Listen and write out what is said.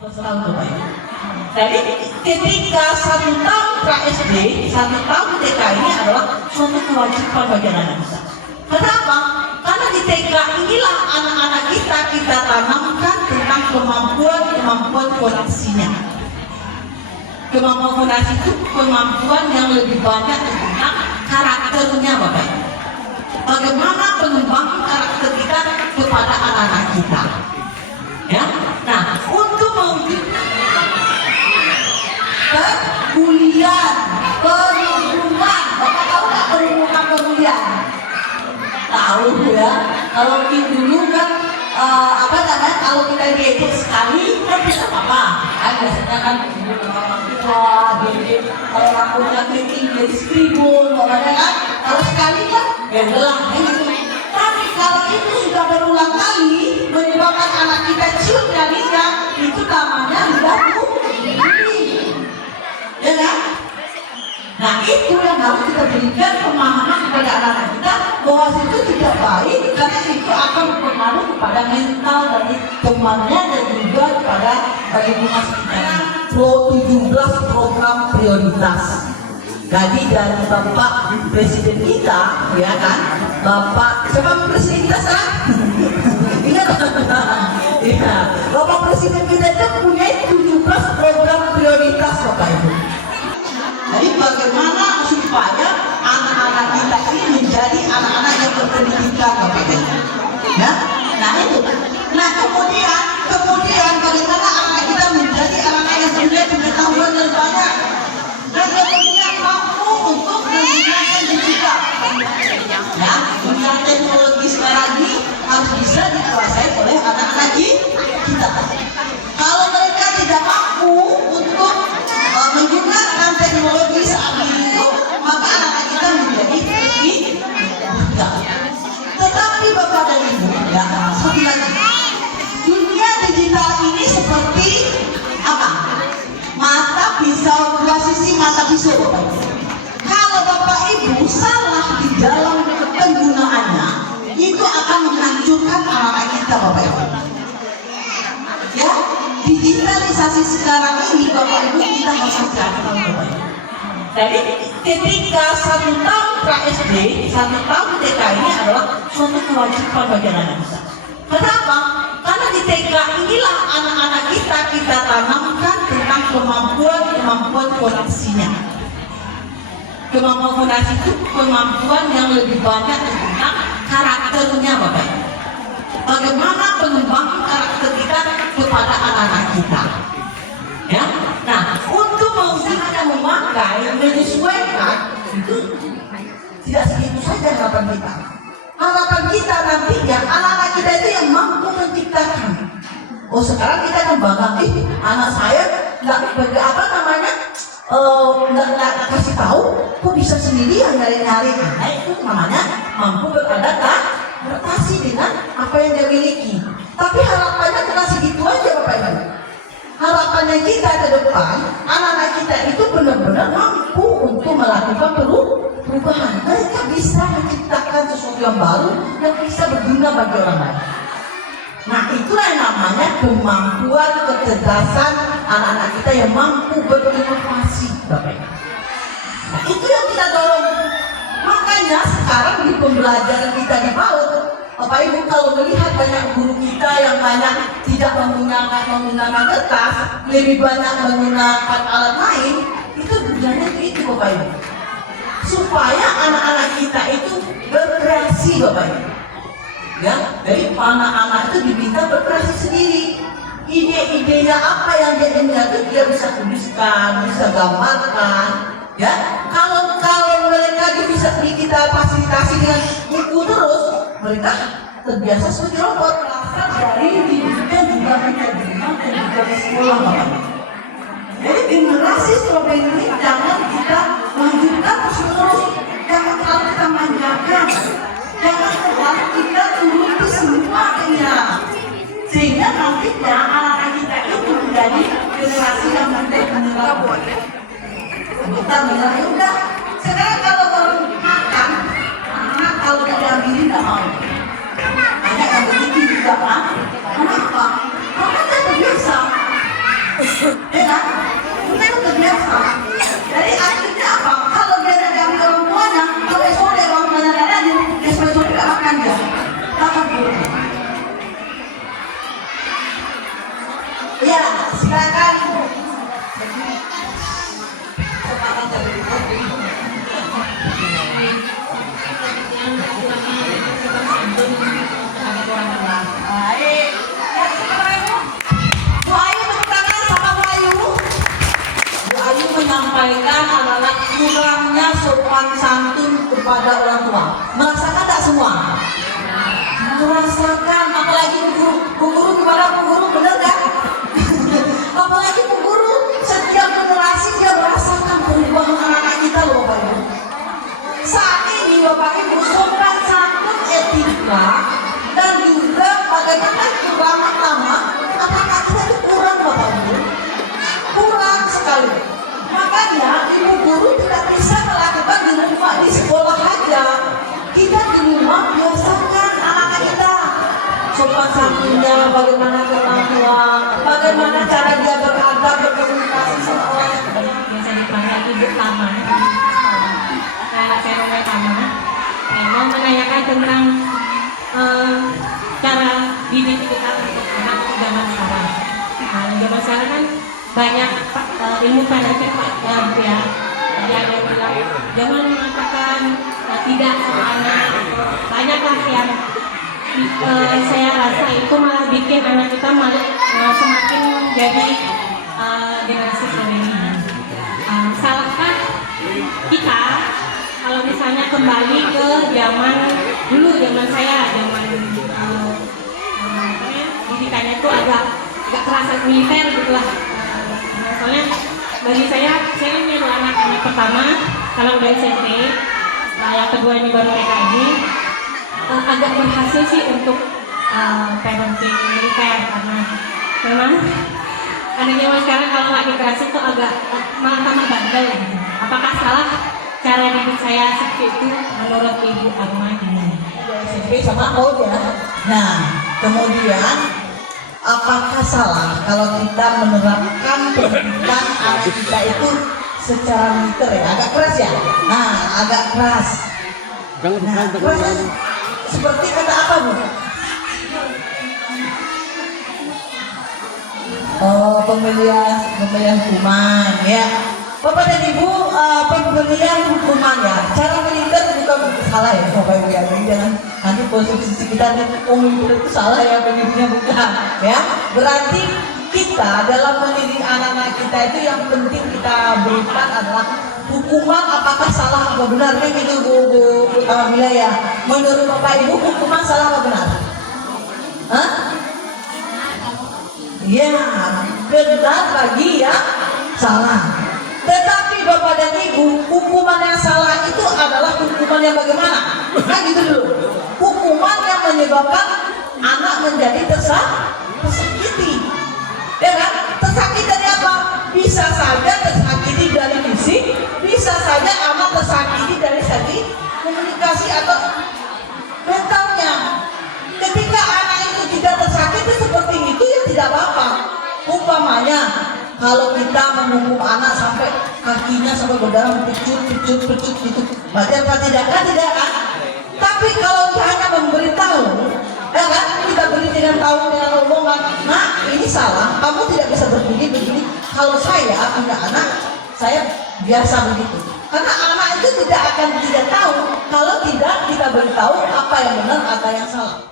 Tahun Bapak Ibu. Jadi ketika 1 tahun pra SD, 1 tahun TK ini adalah suatu kewajiban bagi anak kita. Kenapa? Karena di TK inilah anak-anak kita tanamkan tentang kemampuan koneksinya. Kemampuan koneksi itu kemampuan yang lebih banyak tentang karakternya Bapak Ibu. Bagaimana pengembangan karakter kita kepada anak-anak kita. Ya, nah untuk mewujudkan kemuliaan, perhubungan, Bapak tahu nggak perhubungan kemuliaan? Tahu ya. Kalau dulu kan kalau kita diedit sekali kan bisa apa? Kan biasanya kan ibu orang tua, diedit kalau rambutnya keriting jadi skribun, makanya kan kalau sekali kan ya belang gitu. Tapi kalau itu sudah berulang kali menyebabkan anak kita cium jarinya, itu namanya udah ya kan? Nah itu yang harus kita berikan pemahaman kepada anak-anak kita bahwa itu tidak baik karena itu akan berpengaruh kepada mental dari temannya dan juga kepada bagaimana kita. Pro 17 program prioritas. Jadi dari Bapak Presiden kita, ya kan? Bapak siapa Presiden kita sekarang? Ingat? Ya, Bapak Presiden kita itu punya 17 program prioritas Bapak Ibu. Jadi bagaimana supaya anak-anak kita ini menjadi anak-anak yang berpendidikan Bapak Ibu. Ya? Nah itu. Nah kemudian bagaimana anak kita menjadi anak-anak yang punya pengetahuan yang banyak dan kemudian mampu untuk menggunakan digital. Ya, dunia teknologi sekarang ini harus bisa dikuasai oleh anak-anak kita. Kalau mereka tidak mampu untuk menggunakan teknologi saat itu, maka anak-anak kita menjadi lebih mudah. Tetapi Bapak dan Ibu, ya, satu lagi, dunia digital ini seperti apa? Mata pisau, dua sisi mata pisau Bapak Ibu. Kalau Bapak Ibu salah di dalam penggunaannya, itu akan menghancurkan anak-anak kita Bapak Ibu. Ya, digitalisasi sekarang ini Bapak Ibu kita harus hati-hati Bapak Ibu. Jadi ketika 1 tahun pra SD, 1 tahun TK ini adalah suatu kewajiban bagi anak kita. Kenapa? Karena di TK inilah anak-anak kita tanamkan tentang kemampuan koneksinya. Kemampuan koneksi itu kemampuan yang lebih banyak tentang karakternya Bapak Ibu. Bagaimana pengembangan karakter kita kepada anak-anak kita. Ya, nah untuk mewujudkan memakai menyesuaikan itu tidak segitu saja harapan kita. Harapan kita nantinya anak-anak kita itu yang mampu menciptakan. Oh sekarang kita akan bangga, anak saya nggak kasih tahu, kok bisa sendirian nyari-nyari. Nah itu namanya mampu beradaptasi dengan apa yang dia miliki. Tapi harapannya cuma segitu aja Bapak Ibu. Harapannya kita ke depan, anak-anak kita itu benar-benar mampu untuk melakukan perubahan. Mereka bisa menciptakan sesuatu yang baru yang bisa berguna bagi orang lain. Nah itulah yang namanya kemampuan kecerdasan anak-anak kita yang mampu berinovasi Bapak Ibu. Nah itu yang kita dorong. Makanya sekarang di pembelajaran kita di PAUD, Bapak Ibu kalau melihat banyak guru kita yang banyak tidak menggunakan kertas, lebih banyak menggunakan alat main, itu tujuannya itu Bapak Ibu. Supaya anak-anak kita itu berkreasi Bapak Ibu. Ya, jadi anak-anak itu diminta berkreasi sendiri. Ide-idenya apa yang dia ingat itu dia bisa tuliskan, bisa gambarkan. Ya, kalau mereka bisa kita fasilitasi dengan buku terus, mereka terbiasa seperti robot. Dari didikan juga kita berikan dan juga di sekolah Bapak. Jadi generasi sekolah ini jangan kita lanjutkan terus, jangan terlalu kita manjakan, jangan terlalu kita turuti semuanya, sehingga nantinya anak-anak kita itu menjadi generasi yang mendengar. Kita bilang ya udah, sekarang kalau makan, anak kalau diambilin nggak mau. Anak yang begitu juga kan? Kenapa? Karena dia terbiasa. namanya sopan santun kepada orang tua. Merasakan tak semua? Merasakan, apalagi guru kepada guru, benar kan? Apalagi guru, setiap generasi dia merasakan perubahan anak-anak kita loh Bapak Ibu. Saat ini Bapak Ibu, sopan santun, etika, dan juga bagaimana ramah tamah anak-anak kita itu kurang Bapak Ibu, kurang sekali. Makanya ibu guru tidak bisa melakukan di rumah, di sekolah aja. Kita di rumah biasakan anak-anak kita sopan santunnya, bagaimana ke orang tua, bagaimana cara dia beradab, berkomunikasi sama orang. Biasa dipanggil ibu taman. Nah, saya namanya taman. Mau menanyakan tentang cara didik kita untuk anak zaman sekarang. Nah, zaman sekarang kan banyak ilmu pedagogik ya. Jadi ada yang bilang jangan mengatakan tidak sama anak. Banyaklah yang saya rasa itu malah bikin anak kita malah semakin jadi generasi sekarang. Salahkah kita kalau misalnya kembali ke zaman dulu, zaman saya, zaman didikannya itu agak kerasa militer gitu lah. Soalnya bagi saya punya dua anak pertama, kalau udah SMP, yang kedua ini baru TK ini, agak berhasil sih untuk parenting militer, karena memang anak zaman sekarang kalau nggak dikasih tuh agak malah tambah bandel gitu. Apakah salah cara didik saya seperti itu menurut Ibu Arma ini? SMP sama O ya. Nah, kemudian apakah salah kalau kita menerapkan pendidikan anak kita itu secara militer ya, agak keras ya? Nah, agak keras. Nah, keras seperti kata apa Bu? Oh, pemberian hukuman ya. Bapak dan Ibu, pemberian hukuman ya. Cara militer bukan salah ya Bapak Ibu ya. Jadi jangan nanti posisi kita militer itu salah ya, pendidiknya bukan ya. Berarti kita dalam mendidik anak-anak kita itu yang penting kita berikan adalah hukuman, apakah salah atau benar kan gitu Bu Amila ya. Menurut Bapak Ibu hukuman salah atau benar? Hah? Ya, benar bagi yang salah. Tetapi Bapak dan Ibu, hukuman yang salah itu adalah hukuman yang bagaimana? Nah gitu dulu. Hukuman yang menyebabkan anak menjadi tersakiti. Ya kan? Tersakiti dari apa? Bisa saja tersakiti dari fisik, bisa saja anak tersakiti dari segi komunikasi atau mentalnya. Ketika anak itu tidak tersakiti seperti itu ya tidak apa-apa. Umpamanya kalau kita menghukum anak sampai kakinya sampai berdarah pecut gitu, wajar apa tidak? Kan tidak kan? Tapi kalau kita hanya memberitahu, ya kan? Kita beri dengan tahu dengan omongan, nah ini salah, kamu tidak bisa begini. Kalau saya punya anak, saya biasa begitu. Karena anak itu tidak akan tidak tahu kalau tidak kita beritahu apa yang benar, apa yang salah.